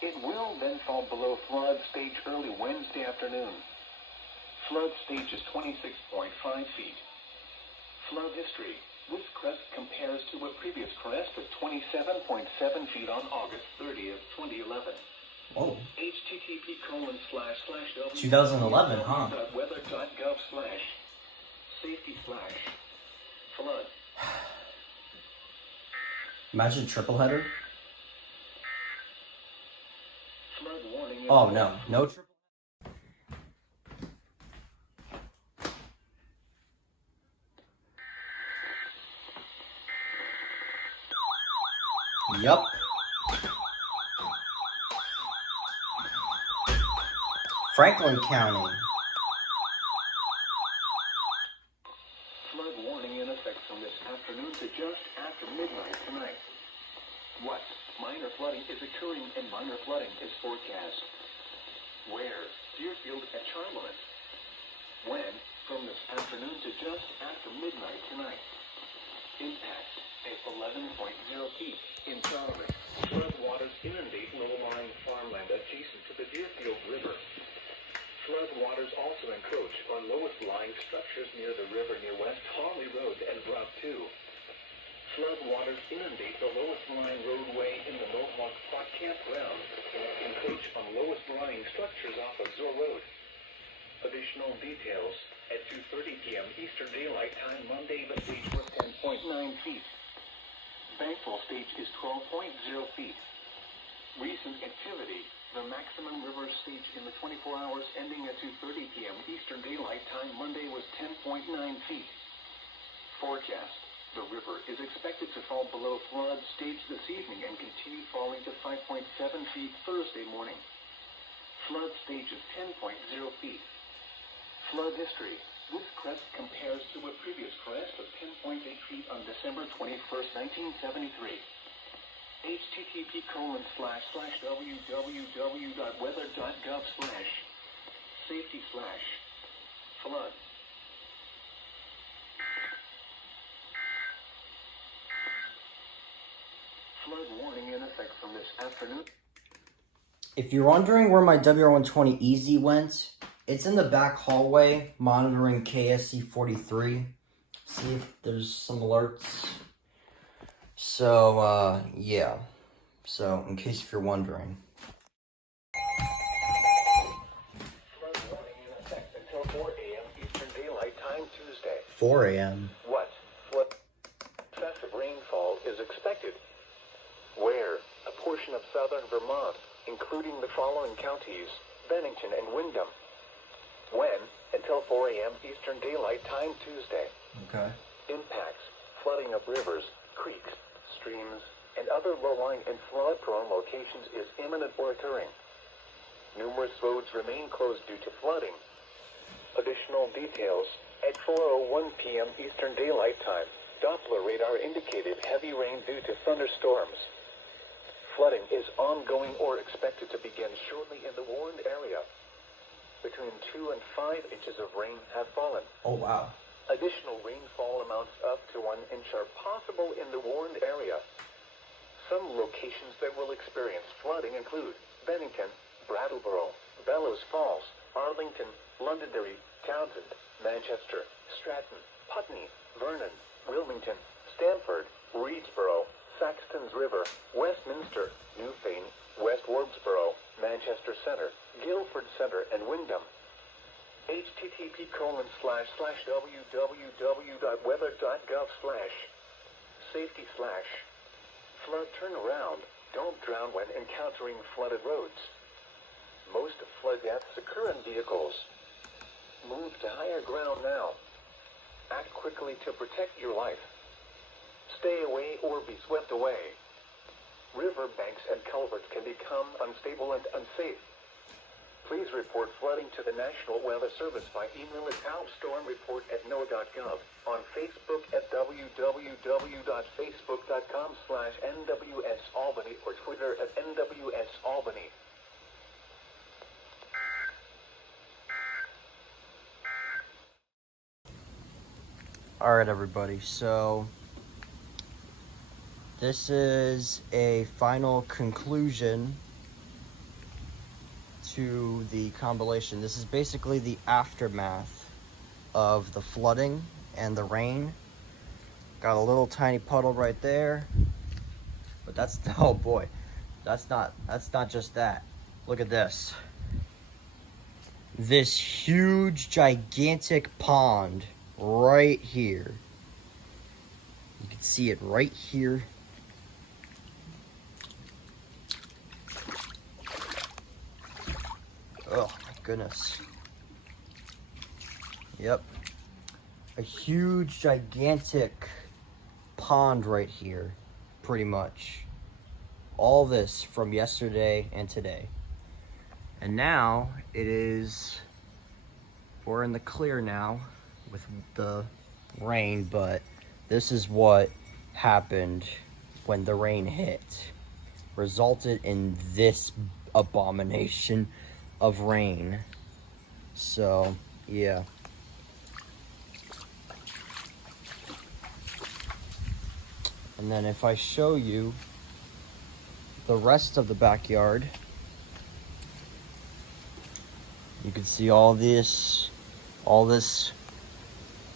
It will then fall below flood stage early Wednesday afternoon. Flood stage is 26.5 feet. Flood history. This crest compares to a previous crest of 27.7 feet on August 30th, 2011. Whoa. http://www.weather.gov/safety/flood. 2011, huh? Imagine triple header. Flood warning. Oh no, no triple. Yup. Franklin County. Flood warning in effect from this afternoon to just after midnight tonight. What? Minor flooding is occurring and minor flooding is forecast. Where? Deerfield at Charlemont. When? From this afternoon to just after midnight tonight. Impact at 11.0 feet in Charlemont. Flood waters inundate low-lying farmland adjacent to the Deerfield River. Flood waters also encroach on lowest-lying structures near the river near West Hawley Road and Route 2. Flood waters inundate the lowest-lying roadway in the Mohawk Spot Campground and encroach on lowest-lying structures off of Zor Road. Additional details at 2:30 p.m. Eastern Daylight Time, Monday, the stage was 10.9 feet. Bankful stage is 12.0 feet. Recent activity. The maximum river stage in the 24 hours ending at 2:30 p.m. Eastern Daylight Time Monday was 10.9 feet. Forecast. The river is expected to fall below flood stage this evening and continue falling to 5.7 feet Thursday morning. Flood stage is 10.0 feet. Flood history. This crest compares to a previous crest of 10.8 feet on December 21st, 1973. http://www.weather.gov/safety/flood. Flood warning in effect from this afternoon. If you're wondering where my WR120 Easy went, it's in the back hallway monitoring KSC 43. See if there's some alerts. So, yeah. So, in case if you're wondering. Flood warning in effect until 4 a.m. Eastern Daylight Time Tuesday. 4 a.m. What? month, including the following counties: Bennington and Windham. When? Until 4 a.m. Eastern Daylight Time Tuesday. Okay. Impacts: flooding of rivers, creeks, streams, and other low-lying and flood-prone locations is imminent or occurring. Numerous roads remain closed due to flooding. Additional details: at 4:01 p.m. Eastern Daylight Time, Doppler radar indicated heavy rain due to thunderstorms. Flooding is ongoing or expected to begin shortly in the warned area. Between 2 and 5 inches of rain have fallen. Oh, wow. Additional rainfall amounts up to 1 inch are possible in the warned area. Some locations that will experience flooding include Bennington, Brattleboro, Bellows Falls, Arlington, Londonderry, Townsend, Manchester, Stratton, Putney, Vernon, Wilmington, Stamford, Reedsboro, Saxton's River, Westminster, Newfane, West Wardsboro, Manchester Center, Guildford Center, and Windham. http://www.weather.gov/safety/flood turnaround. Don't drown when encountering flooded roads. Most flood deaths occur in vehicles. Move to higher ground now. Act quickly to protect your life. Stay away or be swept away. River banks and culverts can become unstable and unsafe. Please report flooding to the National Weather Service by email at stormreport@noaa.gov, on Facebook at www.facebook.com/NWSAlbany, or Twitter at NWSAlbany. All right, everybody. So this is a final conclusion to the compilation. This is basically the aftermath of the flooding and the rain. Got a little tiny puddle right there, but that's, oh boy, that's not just that. Look at this. This huge, gigantic pond right here. You can see it right here. Oh my goodness. Yep. A huge, gigantic pond right here, pretty much. All this from yesterday and today. And now we're in the clear now with the rain, but this is what happened when the rain hit. Resulted in this abomination of rain. So, yeah. And then if I show you the rest of the backyard, you can see all this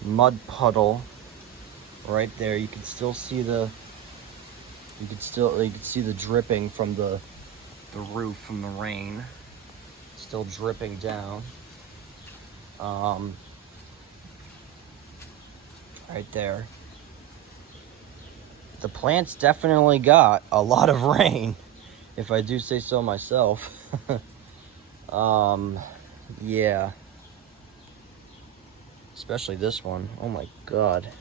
mud puddle right there. You can still see the dripping from the roof from the rain. Still dripping down. Right there. The plants definitely got a lot of rain, if I do say so myself. Yeah. Especially this one. Oh my god.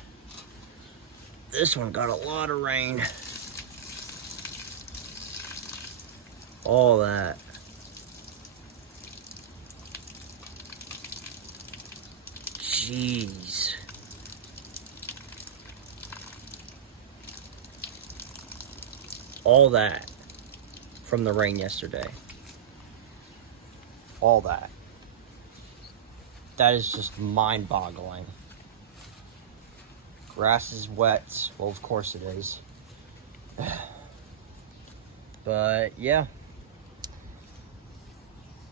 This one got a lot of rain. All that. Jeez. All that from the rain yesterday. All that. That is just mind-boggling. Grass is wet. Well, of course it is. But, yeah.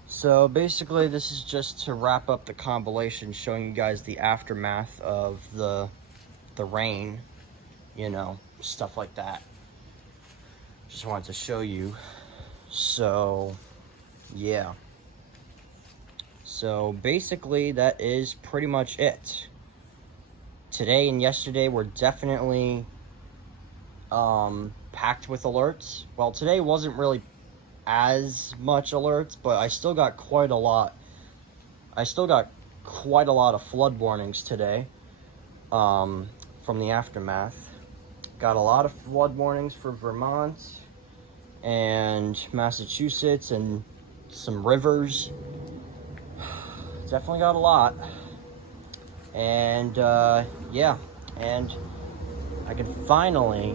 So, basically, this is just to wrap up the compilation, showing you guys the aftermath of the rain. You know, stuff like that. Just wanted to show you. So, yeah. So basically that is pretty much it. Today and yesterday were definitely packed with alerts. Well, today wasn't really as much alerts, but I still got quite a lot. I still got quite a lot of flood warnings today from the aftermath. Got a lot of flood warnings for Vermont and Massachusetts and some rivers. Definitely got a lot. And yeah, and I can finally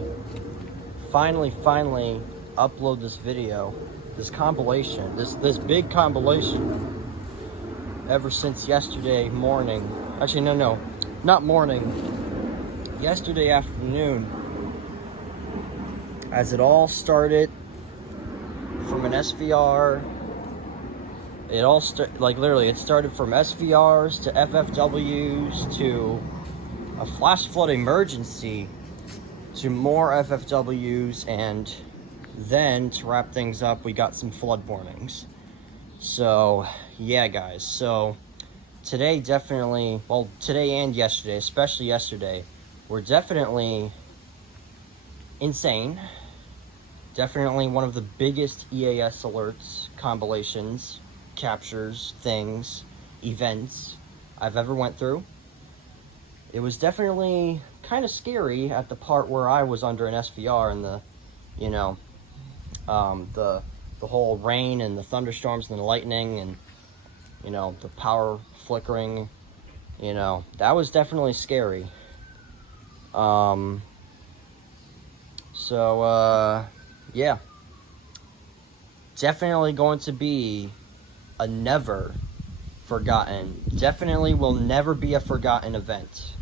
upload this video, this compilation, this big compilation, ever since yesterday morning. Actually, no, not morning. Yesterday afternoon, as it all started from an SVR. It all literally, it started from SVRs to FFWs to a flash flood emergency to more FFWs, and then to wrap things up, we got some flood warnings. So yeah, guys, so today definitely, well, today and yesterday, especially yesterday, were definitely insane. Definitely one of the biggest EAS alerts, compilations, captures, things, events I've ever went through. It was definitely kind of scary at the part where I was under an SVR and the, you know, the whole rain and the thunderstorms and the lightning and, you know, the power flickering, you know, that was definitely scary. Yeah, definitely going to be a never forgotten, definitely will never be a forgotten event.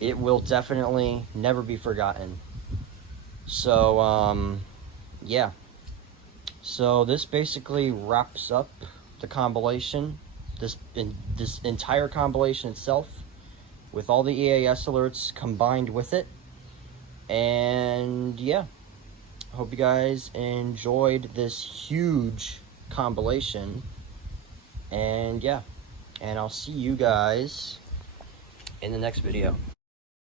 It will definitely never be forgotten. So, yeah. So this basically wraps up the compilation, this entire compilation itself, with all the EAS alerts combined with it. And yeah, hope you guys enjoyed this huge compilation. And yeah, and I'll see you guys in the next video.